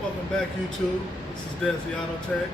Welcome back, YouTube. This is Des the Auto Tech.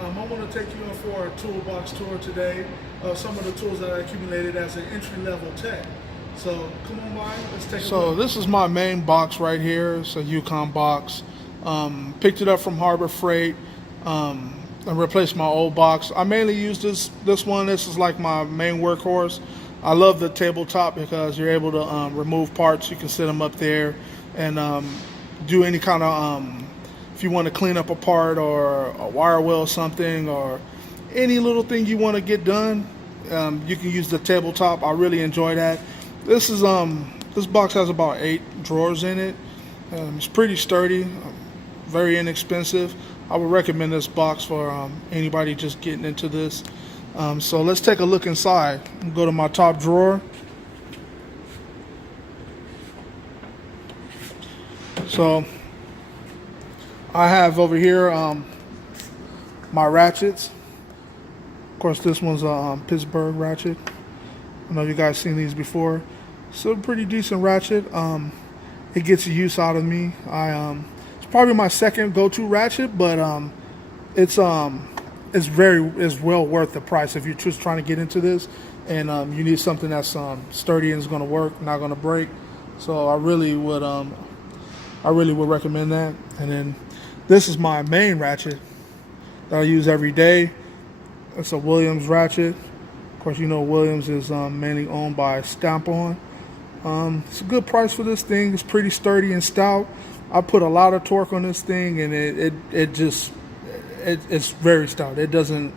I want to take you on for a toolbox tour today of some of the tools that I accumulated as an entry-level tech. So come on by, let's take a look. So this is my main box right here. It's a Yukon box. Picked it up from Harbor Freight and replaced my old box. I mainly use this one. This is like my main workhorse. I love the tabletop because you're able to remove parts. You can set them up there and do any kind of if you want to clean up a part or a wire well something or any little thing you want to get done, you can use the tabletop. I really enjoy that. This is this box has about 8 drawers in it. It's pretty sturdy, very inexpensive. I would recommend this box for anybody just getting into this. So let's take a look inside. Go to my top drawer. So I have over here my ratchets. Of course, this one's a Pittsburgh ratchet. I know you guys seen these before. So pretty decent ratchet. It gets use out of me. It's probably my second go-to ratchet, but it's well worth the price if you're just trying to get into this and you need something that's sturdy and is going to work, not going to break. So I really would recommend that. And then this is my main ratchet that I use every day. It's a Williams ratchet. Of course, you know Williams is mainly owned by Stamp-On. It's a good price for this thing. It's pretty sturdy and stout. I put a lot of torque on this thing, and it's very stout. It doesn't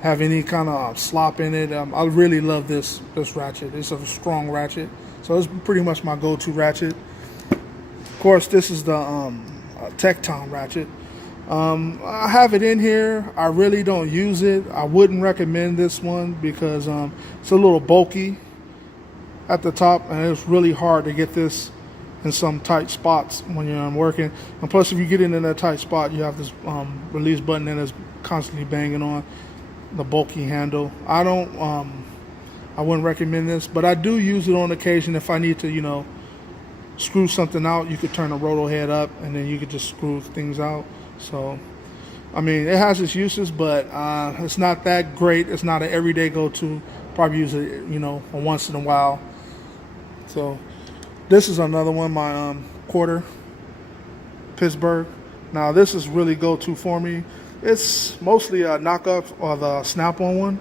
have any kind of slop in it. I really love this ratchet. It's a strong ratchet, so it's pretty much my go-to ratchet. Of course, this is the Tecton ratchet. I have it in here. I really don't use it. I wouldn't recommend this one because it's a little bulky at the top, and it's really hard to get this in some tight spots when you're working. And plus, if you get into that tight spot, you have this release button that is constantly banging on the bulky handle. I wouldn't recommend this, but I do use it on occasion if I need to, screw something out. You could turn the roto head up and then you could just screw things out. So I mean, it has its uses, but it's not that great. It's not an everyday go-to. Probably use it once in a while. So this is another one, my quarter Pittsburgh. Now this is really go-to for me. It's mostly a knockoff of the Snap-on one,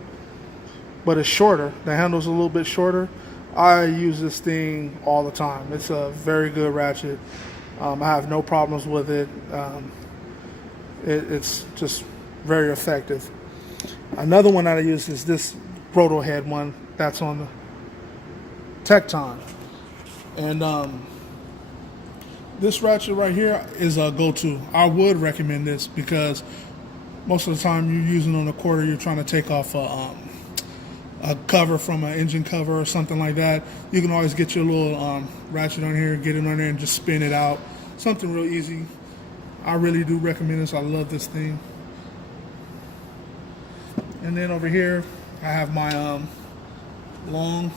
but it's shorter. The handle's a little bit shorter. I use this thing all the time. It's a very good ratchet. I have no problems with it. It's just very effective. Another one that I use is this roto head one that's on the Tecton. And this ratchet right here is a go-to. I would recommend this because most of the time you're using on a quarter, you're trying to take off a cover from an engine cover or something like that. You can always get your little ratchet on here, get it on there and just spin it out. Something real easy. I really do recommend this. I love this thing. And then over here I have my long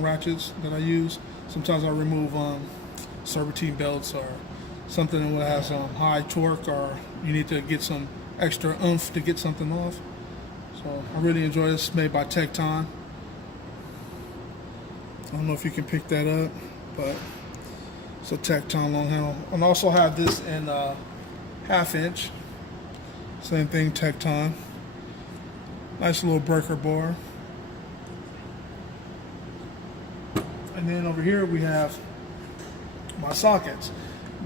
ratchets that I use. Sometimes I remove serpentine belts or something that has high torque, or you need to get some extra oomph to get something off. So I really enjoy this. It's made by Tecton. I don't know if you can pick that up, but it's a Tecton long handle. And I also have this in 1/2 inch. Same thing, Tecton. Nice little breaker bar. And then over here we have my sockets.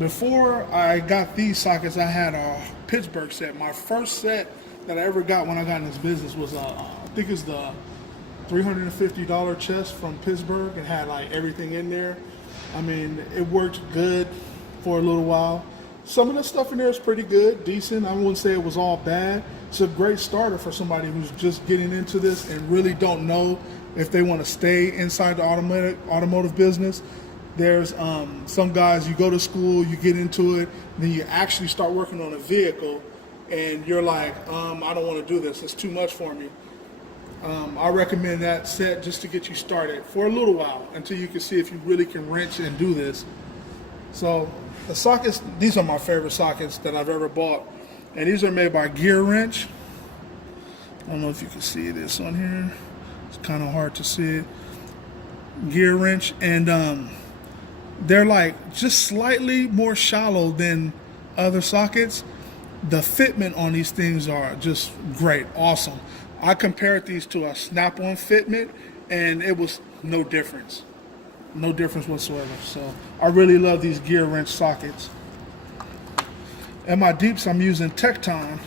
Before I got these sockets, I had a Pittsburgh set. My first set that I ever got when I got in this business was I think it's the $350 chest from Pittsburgh. It had like everything in there. I mean, it worked good for a little while. Some of the stuff in there is pretty good, decent. I wouldn't say it was all bad. It's a great starter for somebody who's just getting into this and really don't know if they want to stay inside the automotive business. There's some guys, you go to school, you get into it, then you actually start working on a vehicle, and you're like, I don't want to do this. It's too much for me. I recommend that set just to get you started for a little while until you can see if you really can wrench and do this. So the sockets, these are my favorite sockets that I've ever bought. And these are made by Gear Wrench. I don't know if you can see this on here. It's kind of hard to see it. Gear Wrench. And they're like just slightly more shallow than other sockets. The fitment on these things are just great, awesome. I compared these to a snap-on fitment, and it was no difference. No difference whatsoever. So I really love these Gear Wrench sockets. And my deeps, I'm using Tecton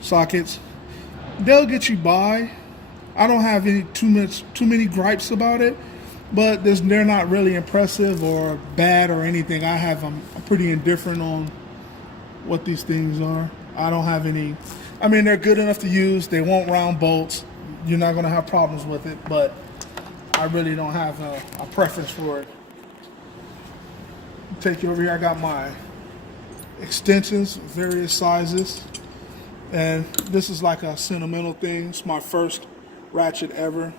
sockets. They'll get you by. I don't have too many gripes about it, but they're not really impressive or bad or anything. I'm pretty indifferent on what these things are. I don't have any. I mean, they're good enough to use. They won't round bolts. You're not going to have problems with it, but I really don't have a preference for it. Take you over here. I got my extensions, various sizes, and this is like a sentimental thing. It's my first ratchet ever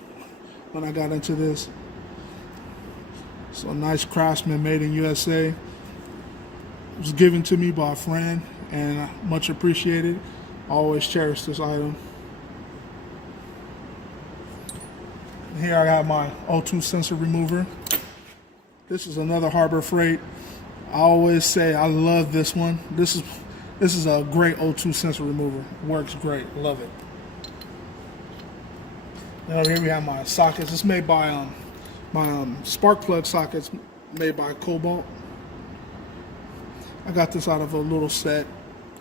when I got into this. So nice Craftsman, made in USA. It was given to me by a friend, and much appreciated. I always cherish this item. Here I got my O2 sensor remover. This is another Harbor Freight. I always say I love this one. This is a great O2 sensor remover. Works great. Love it. Now here we have my sockets. It's made by my spark plug sockets made by Cobalt. I got this out of a little set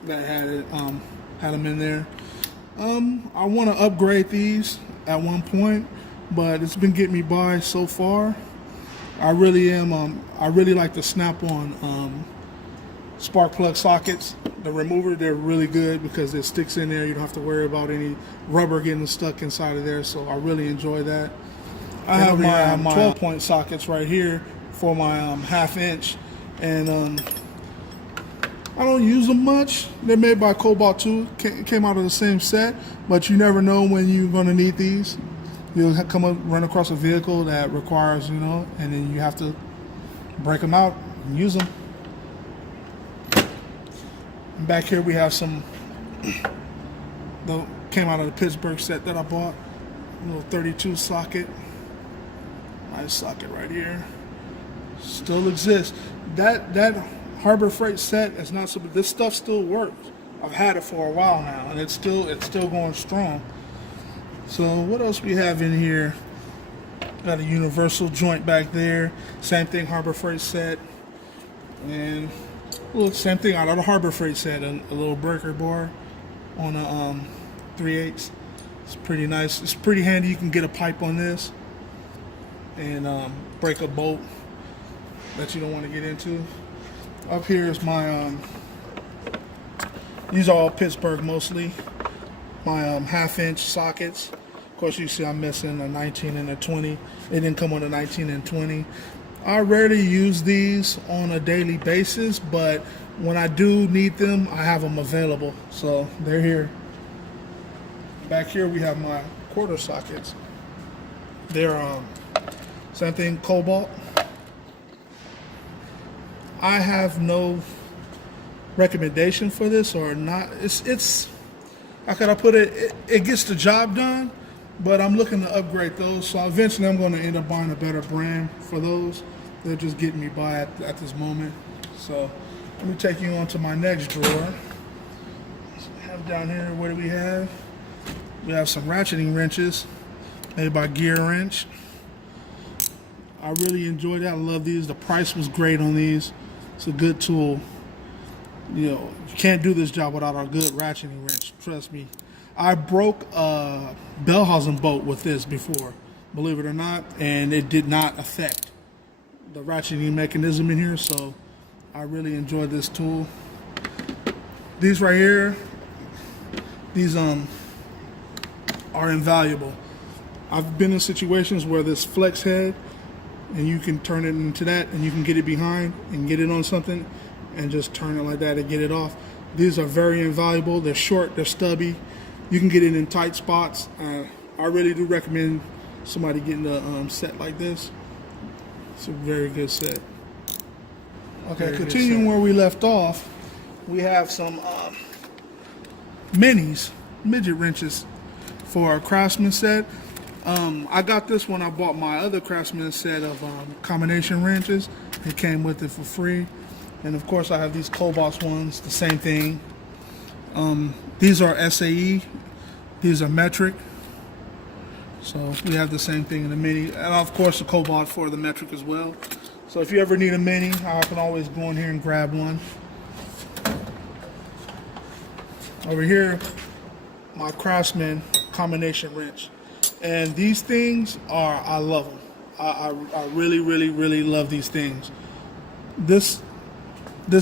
that had them in there. I want to upgrade these at one point, but it's been getting me by so far. I really like the snap-on spark plug sockets. The remover, they're really good because it sticks in there. You don't have to worry about any rubber getting stuck inside of there. So I really enjoy that. I have my 12-point sockets right here for my half-inch, and I don't use them much. They're made by Cobalt too. Came out of the same set, but you never know when you're going to need these. You'll run across a vehicle that requires, and then you have to break them out and use them. And back here we have some that came out of the Pittsburgh set that I bought. A little 32 socket. Nice socket right here. Still exists. That Harbor Freight set is not so. This stuff still works. I've had it for a while now, and it's still going strong. So what else we have in here? Got a universal joint back there. Same thing, Harbor Freight set. And look, same thing out of the Harbor Freight set. A little breaker bar on a 3/8. It's pretty nice. It's pretty handy. You can get a pipe on this and break a bolt that you don't want to get into. Up here is my these are all Pittsburgh mostly. My half-inch sockets. Of course, you see I'm missing a 19 and a 20. It didn't come on a 19 and 20. I rarely use these on a daily basis, but when I do need them, I have them available. So they're here. Back here we have my quarter sockets. They're same thing, Cobalt. I have no recommendation for this or not. It's how could I put it? It gets the job done, but I'm looking to upgrade those. So eventually I'm going to end up buying a better brand for those. They're just getting me by at this moment. So let me take you on to my next drawer. I have down here, what do we have? We have some ratcheting wrenches made by Gear Wrench. I really enjoyed that. I love these. The price was great on these. It's a good tool. You can't do this job without a good ratcheting wrench. Trust me. I broke a Bellhausen bolt with this before, believe it or not, and it did not affect the ratcheting mechanism in here, so I really enjoyed this tool. These right here, these are invaluable. I've been in situations where this flex head, and you can turn it into that, and you can get it behind and get it on something and just turn it like that and get it off. These are very invaluable. They're short, they're stubby. You can get it in tight spots. I really do recommend somebody getting a set like this. It's a very good set. Okay, continuing where we left off, we have some minis, midget wrenches for our Craftsman set. I got this when I bought my other Craftsman set of combination wrenches. It came with it for free. And of course I have these Cobalt ones, the same thing. These are SAE, these are metric. So we have the same thing in the mini. And of course the Cobalt for the metric as well. So if you ever need a mini, I can always go in here and grab one. Over here, my Craftsman combination wrench. And these things are, I love them. I really, really, really love these things. This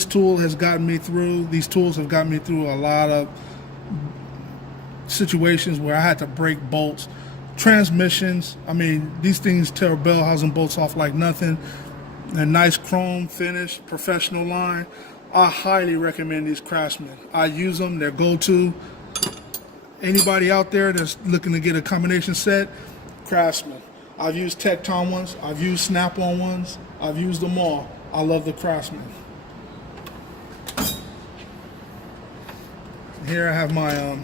tool has gotten me through, these tools have gotten me through a lot of situations where I had to break bolts, transmissions. I mean, these things tear bell housing bolts off like nothing. They're nice chrome finish, professional line. I highly recommend these Craftsmen. I use them, they're go-to. Anybody out there that's looking to get a combination set, Craftsman. I've used Tecton ones, I've used Snap-on ones, I've used them all. I love the Craftsman. Here I have my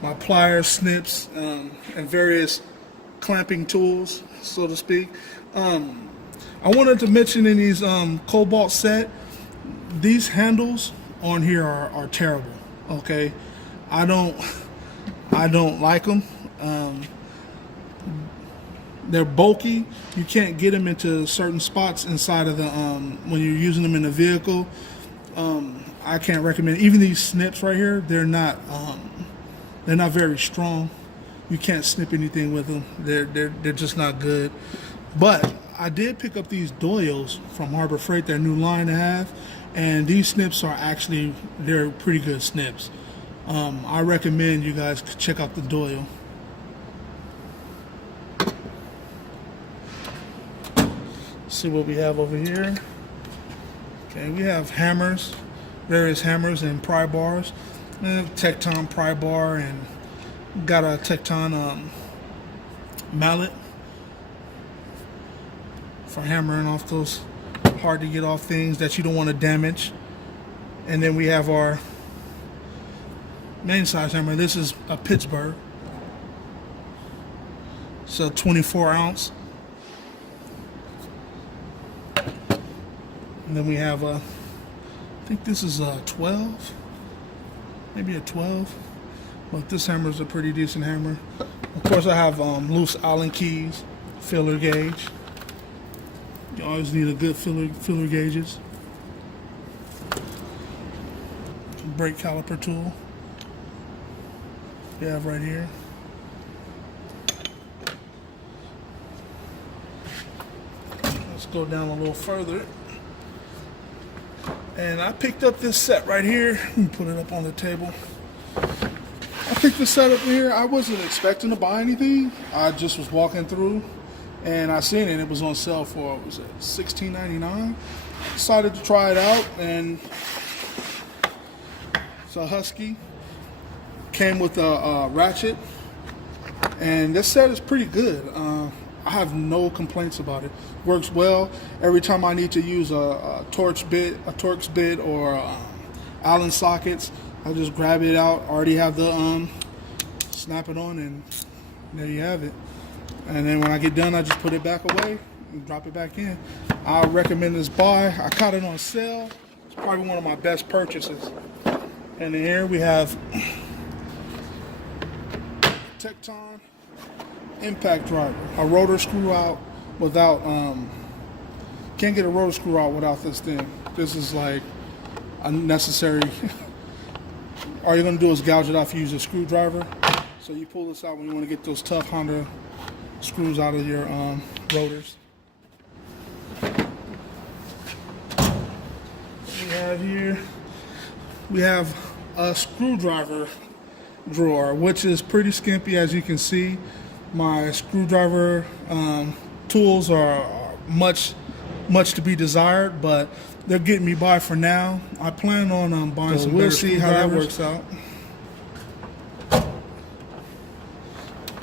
my pliers, snips, and various clamping tools, so to speak. I wanted to mention in these Cobalt set, these handles on here are terrible. Okay, I don't like them. They're bulky. You can't get them into certain spots inside of the when you're using them in the vehicle. I can't recommend. Even these snips right here, they're not very strong. You can't snip anything with them. They're just not good. But I did pick up these Doyos from Harbor Freight, their new line to have, and these snips are actually, they're pretty good snips. I recommend you guys check out the Doyo. See what we have over here. Okay, we have hammers, various hammers and pry bars. Tecton pry bar, and got a Tecton mallet for hammering off those hard to get off things that you don't want to damage. And then we have our main size hammer. This is a Pittsburgh. It's a 24 ounce. And then we have a, I think this is a 12, maybe a 12. But this hammer is a pretty decent hammer. Of course I have loose Allen keys, filler gauge. You always need a good filler gauges. Brake caliper tool you have right here. Let's go down a little further. And I picked up this set right here. Let me put it up on the table. I picked this set up here. I wasn't expecting to buy anything. I just was walking through and I seen it. It was on sale for, what was it, $16.99. Decided to try it out, and it's a Husky. Came with a ratchet, and this set is pretty good. I have no complaints about it. Works well. Every time I need to use a Torx bit or Allen sockets, I just grab it out. Already have the snap it on, and there you have it. And then when I get done, I just put it back away and drop it back in. I recommend this buy. I caught it on sale. It's probably one of my best purchases. And then here we have Tecton impact driver. A rotor screw out without, can't get a rotor screw out without this thing. This is like unnecessary. All you're gonna do is gouge it off, use a screwdriver. So you pull this out when you wanna get those tough Honda screws out of your rotors. We have here, we have a screwdriver drawer, which is pretty skimpy, as you can see. My screwdriver tools are much to be desired, but they're getting me by for now. I plan on buying some. We'll see how that works out.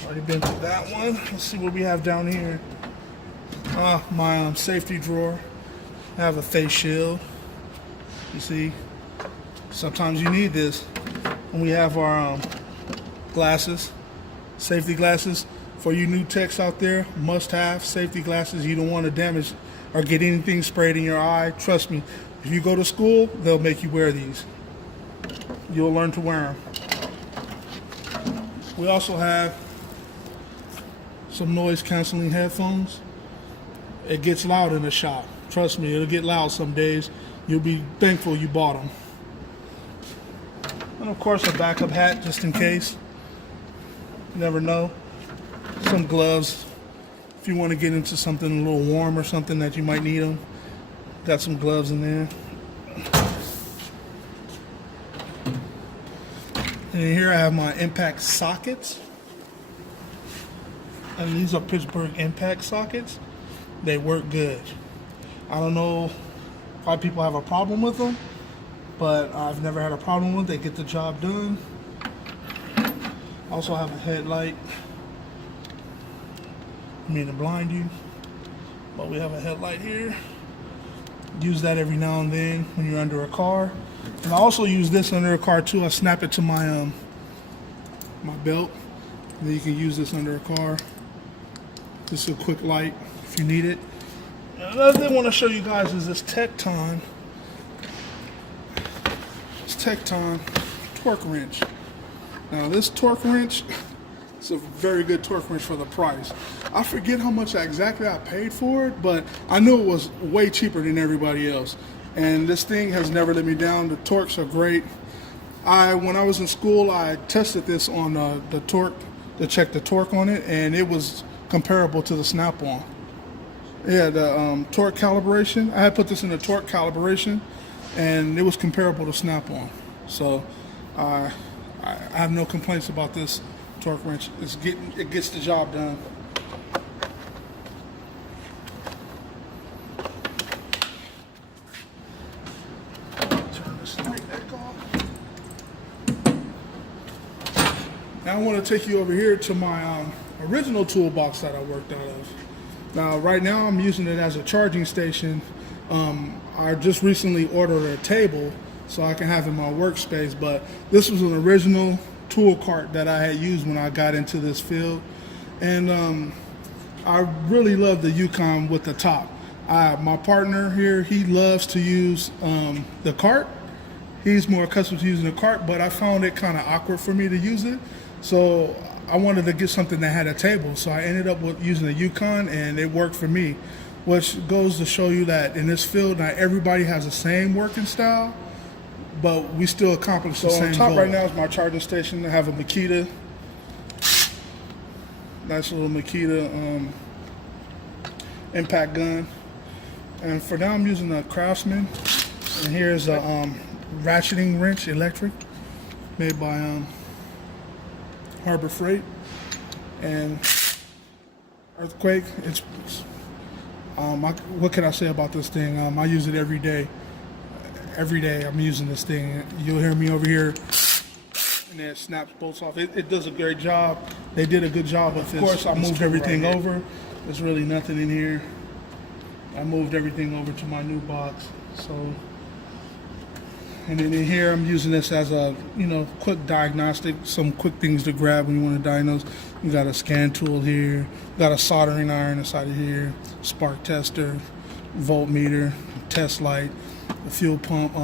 Already been through that one. Let's see what we have down here. My safety drawer. I have a face shield. You see, sometimes you need this. And we have our glasses, safety glasses. For you new techs out there, must have safety glasses. You don't want to damage or get anything sprayed in your eye. Trust me, if you go to school, they'll make you wear these. You'll learn to wear them. We also have some noise canceling headphones. It gets loud in the shop. Trust me, it'll get loud some days. You'll be thankful you bought them. And of course, a backup hat just in case. You never know. Some gloves if you want to get into something a little warm or something that you might need them. Got some gloves in there. And here I have my impact sockets. And these are Pittsburgh impact sockets. They work good. I don't know why people have a problem with them, but I've never had a problem with them. They get the job done. Also have a headlight. I mean to blind you, but we have a headlight here. Use that every now and then when you're under a car. And I also use this under a car too. I snap it to my my belt. And then you can use this under a car. Just a quick light if you need it. Another thing I want to show you guys is this Tecton. This Tecton torque wrench. Now this torque wrench, it's a very good torque wrench for the price. I forget how much exactly I paid for it, but I knew it was way cheaper than everybody else. And this thing has never let me down. The torques are great. When I was in school, I tested this on the torque to check the torque on it, and it was comparable to the Snap-on. Yeah, the torque calibration. I had put this in the torque calibration, and it was comparable to Snap-on. So I have no complaints about this torque wrench. It gets the job done. Turn this light back off. Now I want to take you over here to my original toolbox that I worked out of. Now right now I'm using it as a charging station. I just recently ordered a table so I can have in my workspace, but this was an original tool cart that I had used when I got into this field, and I really love the Yukon with the top. My partner here, he loves to use the cart. He's more accustomed to using the cart, but I found it kind of awkward for me to use it, so I wanted to get something that had a table, so I ended up with using the Yukon, and it worked for me, which goes to show you that in this field, not everybody has the same working style, but we still accomplish the same goal. So on top right now is my charging station. I have a Makita, nice little Makita impact gun. And for now I'm using a Craftsman. And here's a ratcheting wrench, electric, made by Harbor Freight. And Earthquake, what can I say about this thing? I use it every day. Every day I'm using this thing. You'll hear me over here, and it snaps bolts off. It does a great job. They did a good job with this. Of course, I moved everything over. There's really nothing in here. I moved everything over to my new box. So, and then in here, I'm using this as a quick diagnostic. Some quick things to grab when you want to diagnose. You got a scan tool here. Got a soldering iron inside of here. Spark tester, voltmeter, test light. The fuel pump,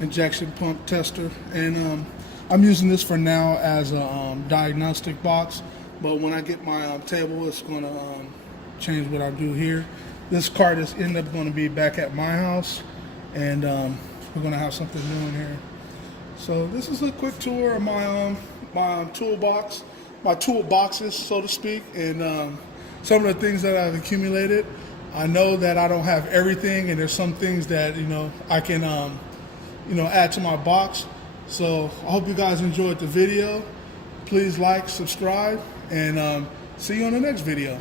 injection pump tester, and I'm using this for now as a diagnostic box, but when I get my table, it's going to change what I do here. This cart is end up going to be back at my house, and we're going to have something new in here. So this is a quick tour of my toolbox, my toolboxes, so to speak, and some of the things that I've accumulated. I know that I don't have everything, and there's some things that I can add to my box. So I hope you guys enjoyed the video. Please like, subscribe, and see you on the next video.